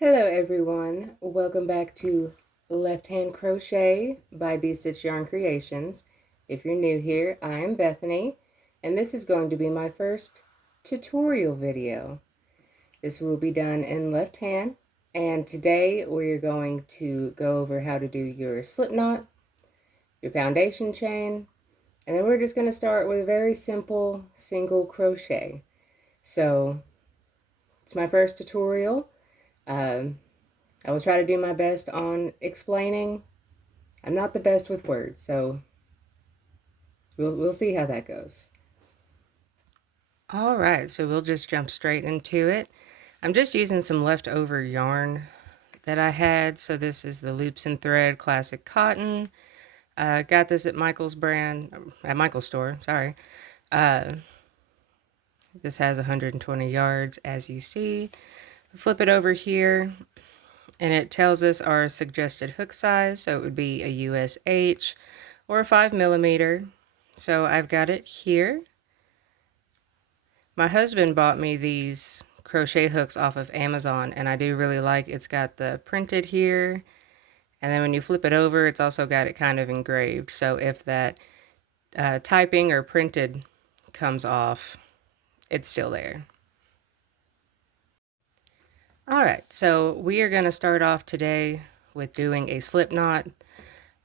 Hello everyone, welcome back to Left Hand Crochet by Be-Stitcht Yarn Creations. If you're new here, I am Bethany, and this is going to be my first tutorial video. This will be done in left hand, and today we're going to go over how to do your slip knot, your foundation chain, and then we're just going to start with a very simple single crochet. So it's my first tutorial. I will try to do my best on explaining. I'm not the best with words, so we'll see how that goes. All right, so we'll just jump straight into it. I'm just using some leftover yarn that I had. So this is the Loops and Thread Classic Cotton. Got this at Michael's store, sorry. This has 120 yards, as you see. Flip it over here, and it tells us our suggested hook size. So it would be a US H or a 5mm. So I've got it here. My husband bought me these crochet hooks off of Amazon, and I do really like it's got the printed here, and then when you flip it over, it's also got it kind of engraved. So if that typing or printed comes off, it's still there. All right, so we are going to start off today with doing a slip knot.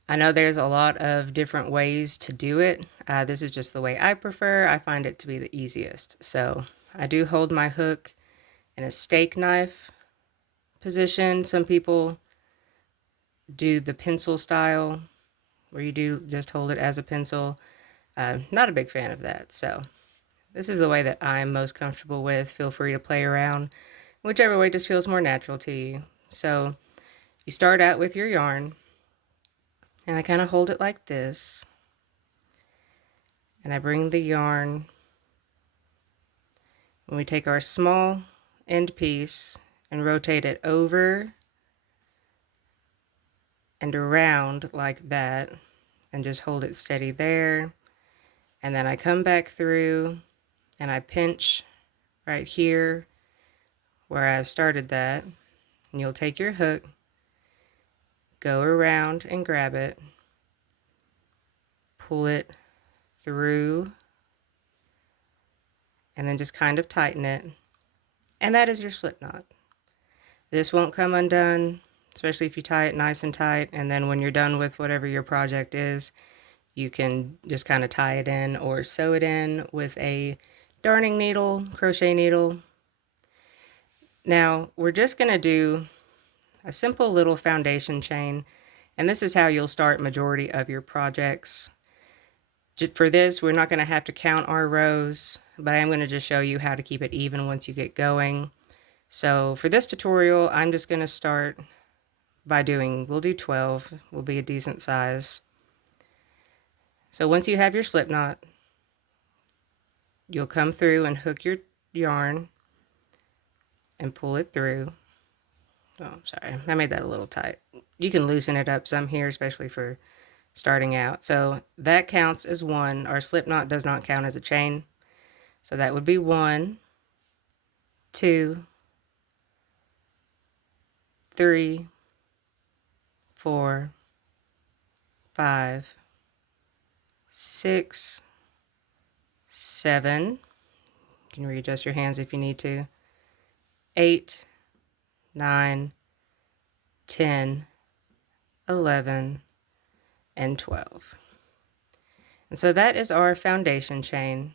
I know there's a lot of different ways to do it. This is just the way I prefer. I find it to be the easiest. So I do hold my hook in a steak knife position. Some people do the pencil style, where you do just hold it as a pencil. Not a big fan of that. So this is the way that I'm most comfortable with. Feel free to play around whichever way just feels more natural to you. So you start out with your yarn, and I kind of hold it like this, and I bring the yarn, and we take our small end piece and rotate it over and around like that, and just hold it steady there. And then I come back through and I pinch right here where I started that, and you'll take your hook, go around and grab it, pull it through, and then just kind of tighten it, and that is your slip knot. This won't come undone, especially if you tie it nice and tight, and then when you're done with whatever your project is, you can just kind of tie it in or sew it in with a darning needle, crochet needle. Now we're just going to do a simple little foundation chain, and this is how you'll start majority of your projects. For this, we're not going to have to count our rows, but I'm going to just show you how to keep it even once you get going. So for this tutorial, I'm just going to start by we'll do 12, will be a decent size. So once you have your slip knot, you'll come through and hook your yarn and pull it through. Oh, sorry, I made that a little tight. You can loosen it up some here, especially for starting out. So that counts as one. Our slip knot does not count as a chain. So that would be 1, 2, 3, 4, 5, 6, 7. You can readjust your hands if you need to. 8, 9, 10, 11, and 12. And so that is our foundation chain.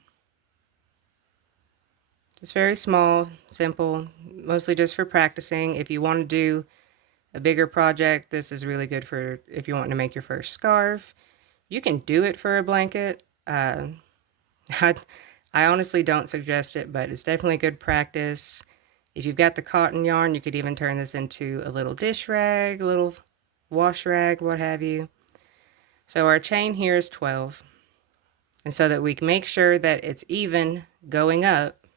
Just very small, simple, mostly just for practicing. If you want to do a bigger project, this is really good for if you want to make your first scarf. You can do it for a blanket. I honestly don't suggest it, but it's definitely good practice. If you've got the cotton yarn, you could even turn this into a little dish rag, a little wash rag, what have you. So our chain here is 12. And so that we can make sure that it's even going up,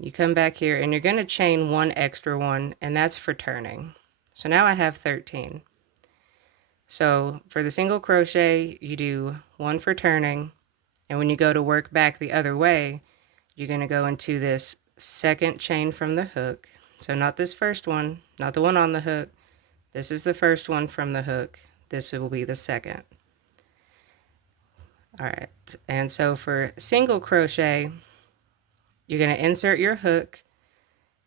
you come back here and you're going to chain one extra one, and that's for turning. So now I have 13. So for the single crochet, you do 1 for turning, and when you go to work back the other way, you're going to go into this second chain from the hook, So not this first one, not the one on the hook. This is the first one from the hook. This will be the second. All right, and so for single crochet, you're going to insert your hook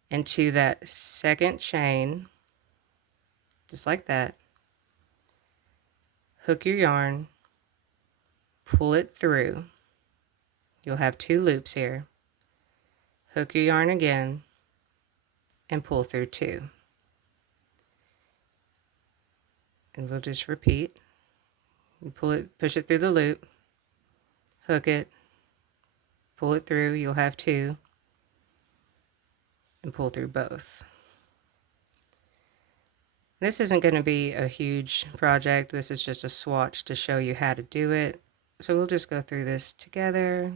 into that second chain, just like that. Hook your yarn, pull it through. You'll have 2 loops here. Hook your yarn again and pull through 2. And we'll just repeat. You pull it, push it through the loop, hook it, pull it through. You'll have 2, and pull through both. This isn't going to be a huge project. This is just a swatch to show you how to do it. So we'll just go through this together.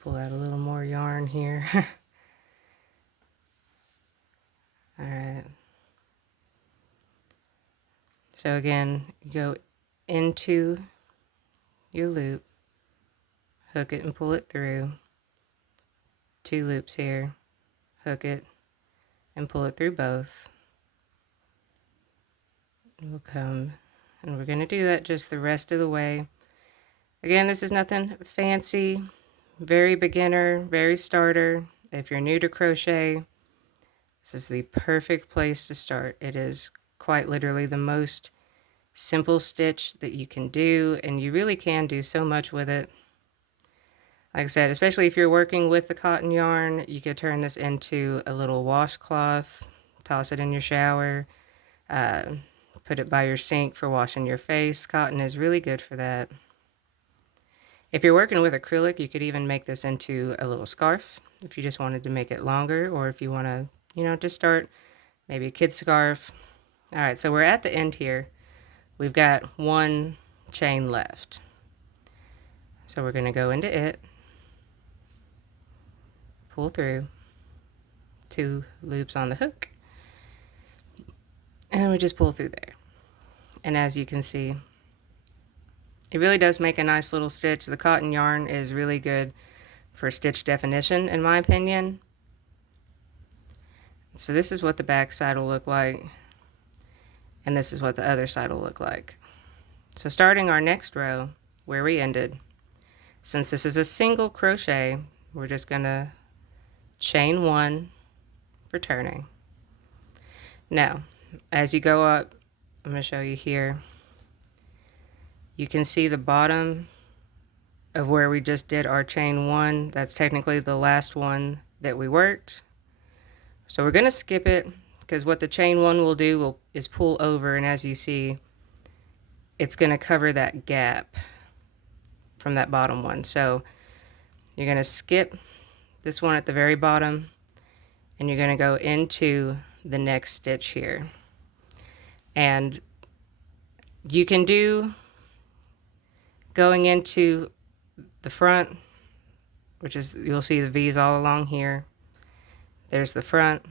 Pull out a little more yarn here. All right. So again, you go into your loop, hook it and pull it through. 2 loops here, hook it and pull it through both. We'll come, and we're going to do that just the rest of the way. Again, this is nothing fancy, very beginner, very starter. If you're new to crochet, this is the perfect place to start. It is quite literally the most simple stitch that you can do, and you really can do so much with it. Like I said, especially if you're working with the cotton yarn, you could turn this into a little washcloth, toss it in your shower, put it by your sink for washing your face. Cotton is really good for that. If you're working with acrylic, you could even make this into a little scarf if you just wanted to make it longer, or if you want to, just start maybe a kid's scarf. All right, so we're at the end here. We've got 1 chain left. So we're going to go into it, pull through, 2 loops on the hook, and then we just pull through there. And as you can see, it really does make a nice little stitch. The cotton yarn is really good for stitch definition, in my opinion. So this is what the back side will look like, and this is what the other side will look like. So starting our next row where we ended, since this is a single crochet, we're just gonna chain 1 for turning. Now, as you go up, I'm going to show you here. You can see the bottom of where we just did our chain 1. That's technically the last one that we worked. So we're going to skip it, because what the chain 1 will do is pull over, and as you see, it's going to cover that gap from that bottom one. So you're going to skip this one at the very bottom, and you're going to go into the next stitch here. And you can do going into the front, which is, you'll see the V's all along here. There's the front.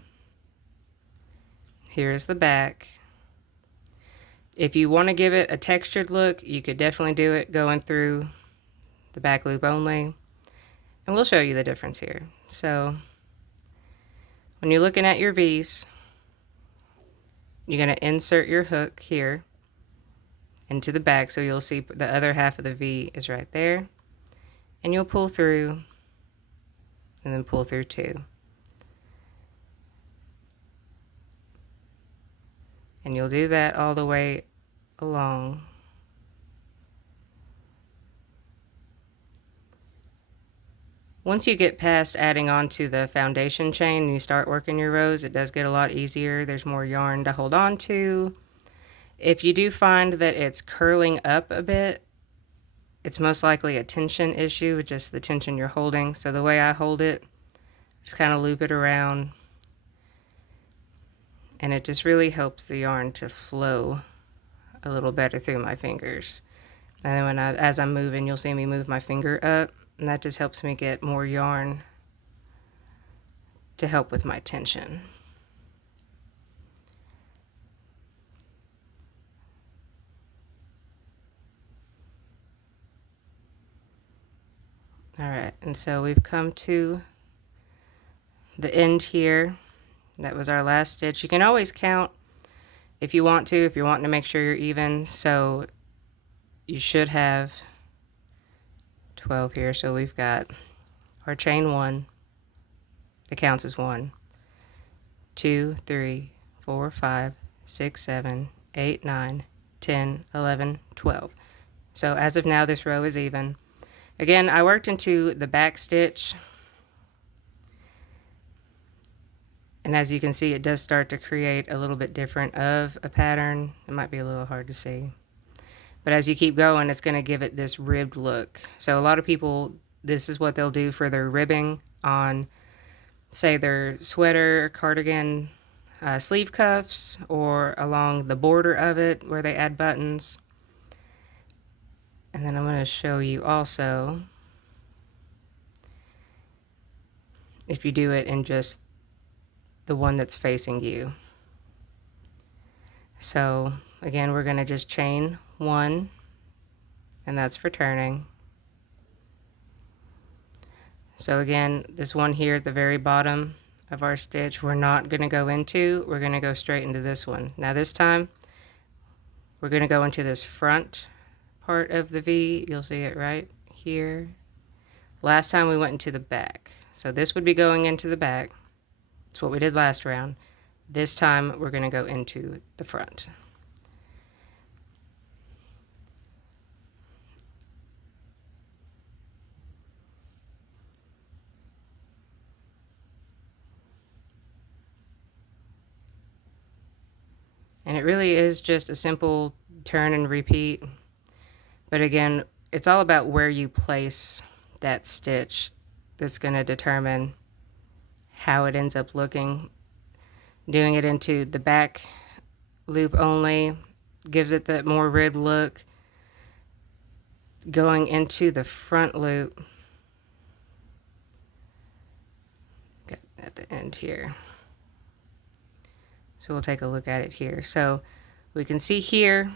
Here's the back. If you want to give it a textured look, you could definitely do it going through the back loop only. And we'll show you the difference here. So when you're looking at your V's, you're going to insert your hook here into the back, so you'll see the other half of the V is right there, and you'll pull through and then pull through 2, and you'll do that all the way along. Once you get past adding on to the foundation chain and you start working your rows, it does get a lot easier. There's more yarn to hold on to. If you do find that it's curling up a bit, it's most likely a tension issue, just the tension you're holding. So the way I hold it, just kind of loop it around, and it just really helps the yarn to flow a little better through my fingers. And then as I'm moving, you'll see me move my finger up, and that just helps me get more yarn to help with my tension. All right, and so we've come to the end here. That was our last stitch. You can always count if you want to, if you're wanting to make sure you're even. So you should have 12 here. So we've got our chain 1 that counts as 1, 2, 3, 4, 5, 6, 7, 8, 9, 10, 11, 12. So as of now, this row is even. Again, I worked into the back stitch, and as you can see, it does start to create a little bit different of a pattern. It might be a little hard to see, but as you keep going, it's going to give it this ribbed look. So a lot of people, this is what they'll do for their ribbing on, say, their sweater, cardigan, sleeve cuffs, or along the border of it where they add buttons. And then I'm going to show you also if you do it in just the one that's facing you. So again, we're going to just chain 1, and that's for turning. So again, this one here at the very bottom of our stitch, we're not going to go into, we're going to go straight into this one. Now this time, we're going to go into this front part of the V. You'll see it right here. Last time we went into the back. So this would be going into the back. That's what we did last round. This time we're going to go into the front. And it really is just a simple turn and repeat. But again, it's all about where you place that stitch that's going to determine how it ends up looking. Doing it into the back loop only gives it that more ribbed look. Going into the front loop at the end here. So we'll take a look at it here. So we can see here,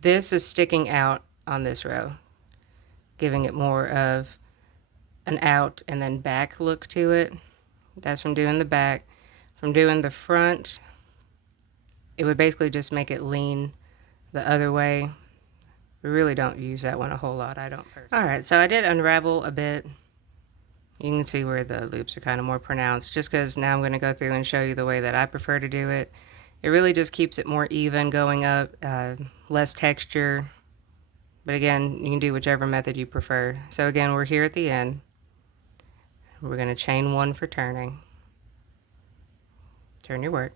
this is sticking out on this row, giving it more of an out and then back look to it. That's from doing the back. From doing the front, it would basically just make it lean the other way. We really don't use that one a whole lot, I don't personally. All right, so I did unravel a bit. You can see where the loops are kind of more pronounced, just because now I'm going to go through and show you the way that I prefer to do it. It really just keeps it more even going up, less texture. But again, you can do whichever method you prefer. So again, we're here at the end. We're going to chain 1 for turning. Turn your work.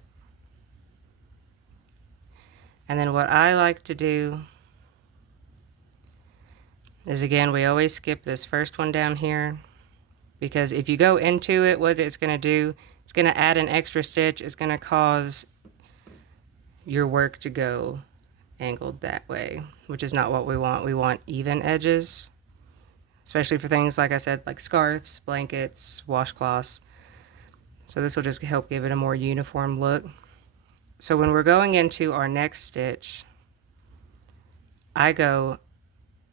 And then what I like to do is, again, we always skip this first one down here, because if you go into it, what it's going to do, it's going to add an extra stitch. It's going to cause your work to go angled that way, which is not what we want. We want even edges, especially for things, like I said, like scarves, blankets, washcloths. So this will just help give it a more uniform look. So when we're going into our next stitch, I go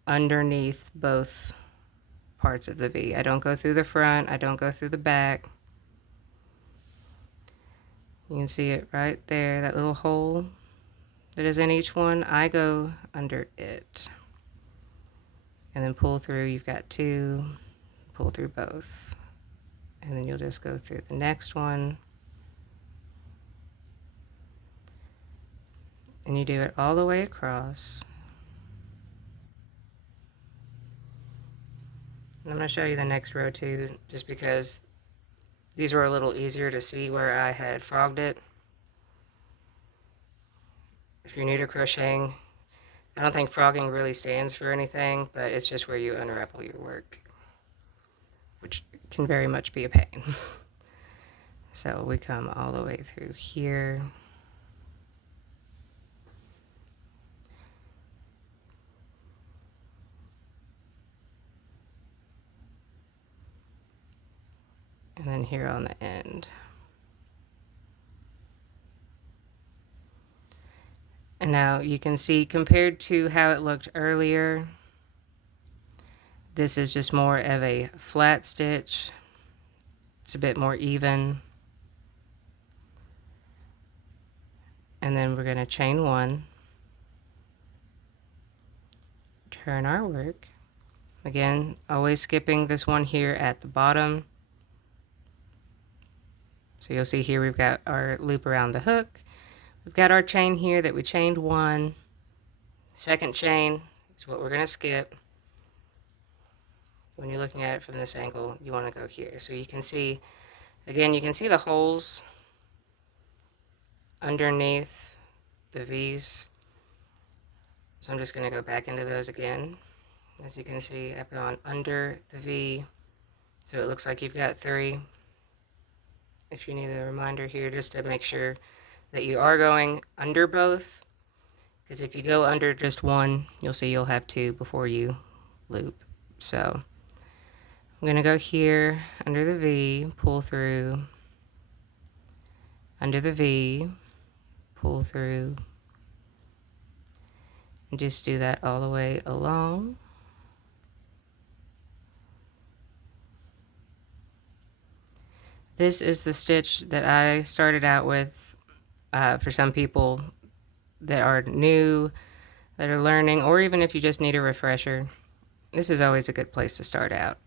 underneath both parts of the V. I don't go through the front, I don't go through the back. You can see it right there, that little hole that is in each one. I go under it and then pull through. You've got 2, pull through both, and then you'll just go through the next one, and you do it all the way across. And I'm going to show you the next row too, just because these were a little easier to see where I had frogged it. If you're new to crocheting, I don't think frogging really stands for anything, but it's just where you unravel your work, which can very much be a pain. So we come all the way through here. And then here on the end. And now you can see, compared to how it looked earlier, This is just more of a flat stitch. It's a bit more even. And then we're going to chain 1, turn our work. Again, always skipping this one here at the bottom. So you'll see here we've got our loop around the hook. We've got our chain here that we chained 1. Second chain is what we're going to skip. When you're looking at it from this angle, you want to go here. So you can see, again, you can see the holes underneath the V's. So I'm just going to go back into those again. As you can see, I've gone under the V, so it looks like you've got 3. If you need a reminder here, just to make sure that you are going under both, because if you go under just one, you'll see you'll have 2 before you loop. So I'm going to go here under the V, pull through, under the V, pull through, and just do that all the way along. This is the stitch that I started out with for some people that are new, that are learning, or even if you just need a refresher. This is always a good place to start out.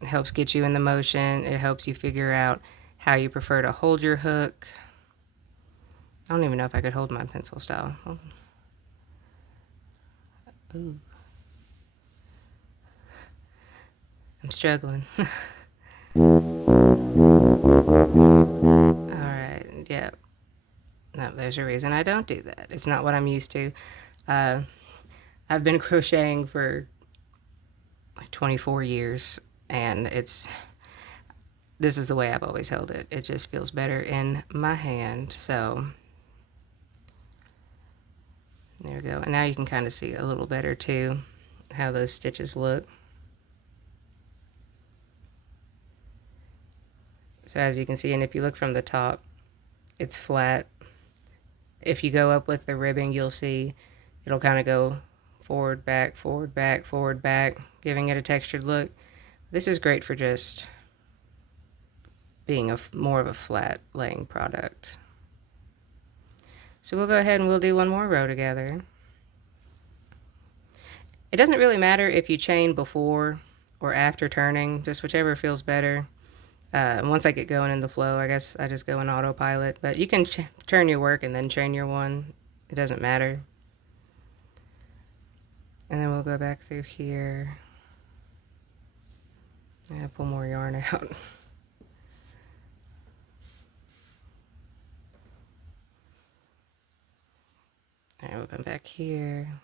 It helps get you in the motion. It helps you figure out how you prefer to hold your hook. I don't even know if I could hold my pencil style. Ooh. I'm struggling. Alright, yeah. No, there's a reason I don't do that. It's not what I'm used to. I've been crocheting for like 24 years, and this is the way I've always held it. It just feels better in my hand. So there we go. And now you can kind of see a little better too how those stitches look. So as you can see, and if you look from the top, it's flat. If you go up with the ribbing, you'll see it'll kind of go forward, back, forward, back, forward, back, giving it a textured look. This is great for just being more of a flat laying product. So we'll go ahead and we'll do one more row together. It doesn't really matter if you chain before or after turning, just whichever feels better. Once I get going in the flow, I guess I just go in autopilot, but you can turn your work and then chain your one. It doesn't matter. And then we'll go back through here. And pull more yarn out. All right, we'll come back here.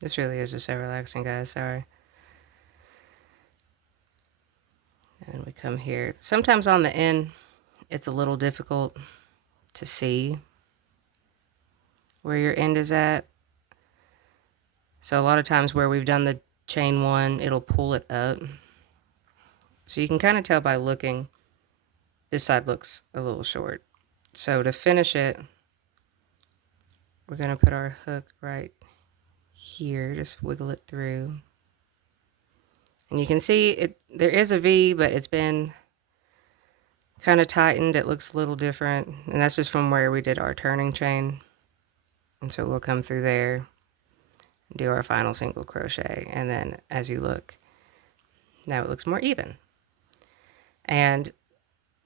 This really is just so relaxing, guys. Sorry. And we come here. Sometimes on the end, it's a little difficult to see where your end is at. So a lot of times where we've done the chain 1, it'll pull it up. So you can kind of tell by looking, this side looks a little short. So to finish it, we're going to put our hook right here, just wiggle it through. And you can see there is a V, but it's been kind of tightened. It looks a little different, and that's just from where we did our turning chain. And so we'll come through there, do our final single crochet, and then as you look, now it looks more even. And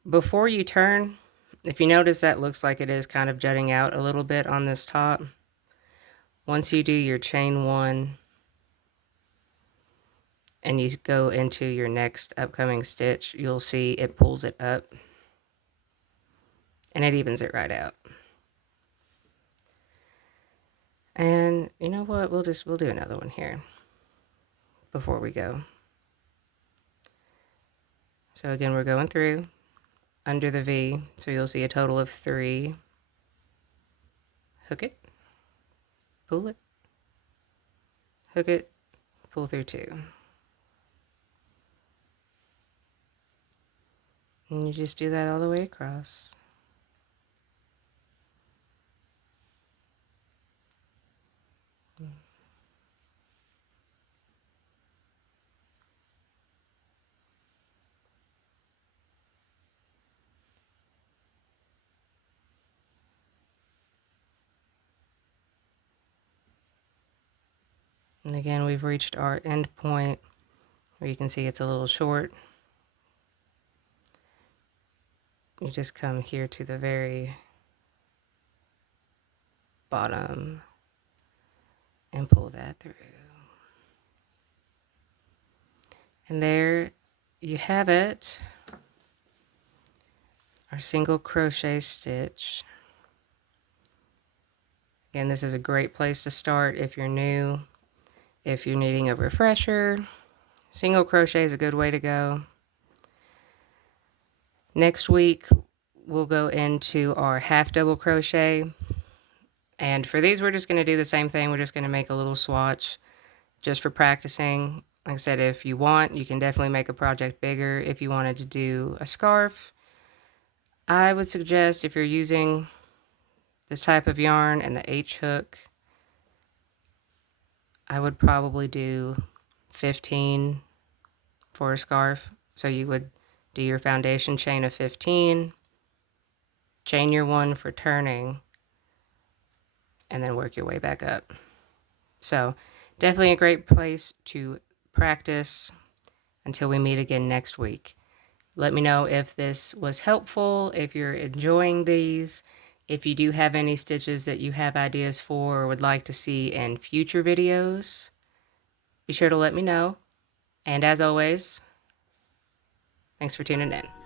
before you turn, if you notice, that looks like it is kind of jutting out a little bit on this top. Once you do your chain 1 and you go into your next upcoming stitch, you'll see it pulls it up and it evens it right out. And you know what, we'll do another one here before we go. So again, we're going through under the V, so you'll see a total of 3. Hook it, pull it, hook it, pull through 2. And you just do that all the way across. And again, we've reached our end point where you can see it's a little short. You just come here to the very bottom and pull that through. And there you have it, our single crochet stitch. Again, this is a great place to start if you're new. If you're needing a refresher, single crochet is a good way to go. Next week, we'll go into our half double crochet. And for these, we're just going to do the same thing. We're just going to make a little swatch just for practicing. Like I said, if you want, you can definitely make a project bigger. If you wanted to do a scarf, I would suggest, if you're using this type of yarn and the H hook, I would probably do 15 for a scarf. So you would do your foundation chain of 15, chain your 1 for turning, and then work your way back up. So definitely a great place to practice until we meet again next week. Let me know if this was helpful, if you're enjoying these, if you do have any stitches that you have ideas for or would like to see in future videos. Be sure to let me know. And as always, thanks for tuning in.